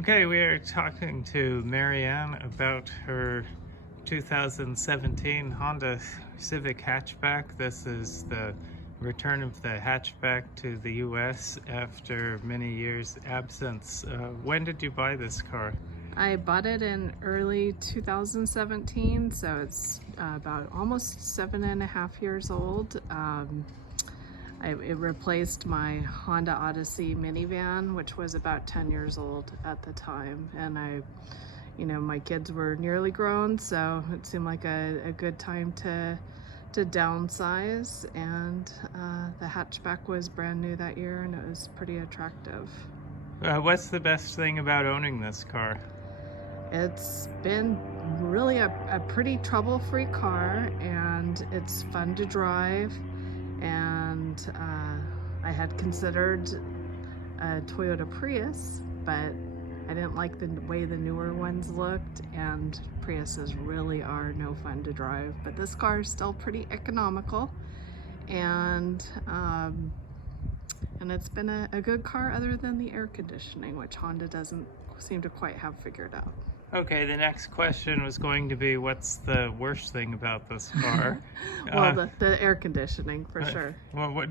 Okay, we are talking to Marianne about her 2017 Honda Civic hatchback. This is the return of the hatchback to the US after many years absence. When did you buy this car? I bought it in early 2017, so it's about almost 7.5 years old. It replaced my Honda Odyssey minivan, which was about 10 years old at the time. And my kids were nearly grown, so it seemed like a good time to downsize. And the hatchback was brand new that year, and it was pretty attractive. What's the best thing about owning this car? It's been really a pretty trouble-free car, and it's fun to drive. And I had considered a Toyota Prius, but I didn't like the way the newer ones looked, and Priuses really are no fun to drive. But this car is still pretty economical, and it's been a good car other than the air conditioning, which Honda doesn't seem to quite have figured out. Okay, the next question was going to be, what's the worst thing about this car? Well, the air conditioning, for sure. Well,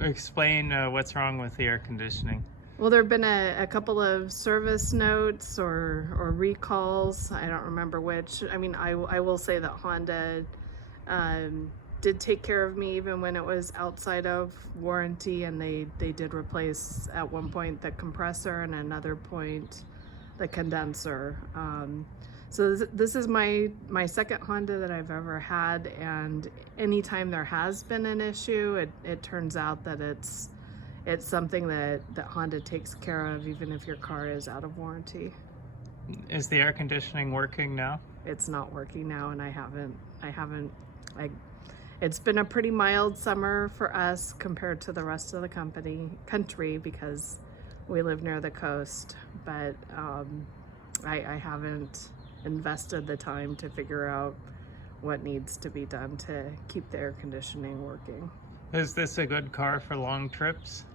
explain what's wrong with the air conditioning. Well, there have been a couple of service notes or recalls. I don't remember which. I mean, I will say that Honda did take care of me even when it was outside of warranty, and they did replace at one point the compressor and another point the condenser. So this is my second Honda that I've ever had, and anytime there has been an issue, it turns out that it's something that Honda takes care of even if your car is out of warranty. Is the air conditioning working now? It's not working now, and it's been a pretty mild summer for us compared to the rest of the country because we live near the coast, but I haven't invested the time to figure out what needs to be done to keep the air conditioning working. Is this a good car for long trips?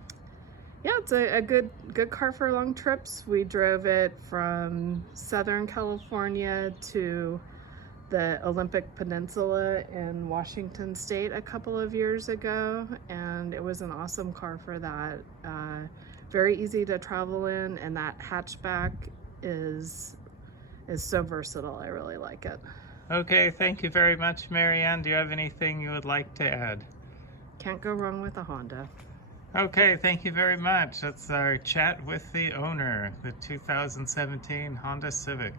Yeah, it's a good car for long trips. We drove it from Southern California to the Olympic Peninsula in Washington State a couple of years ago, and it was an awesome car for that. Very easy to travel in, and that hatchback is so versatile. I really like it. Okay, thank you very much, Marianne. Do you have anything you would like to add? Can't go wrong with a Honda. Okay, thank you very much. That's our chat with the owner, the 2017 Honda Civic.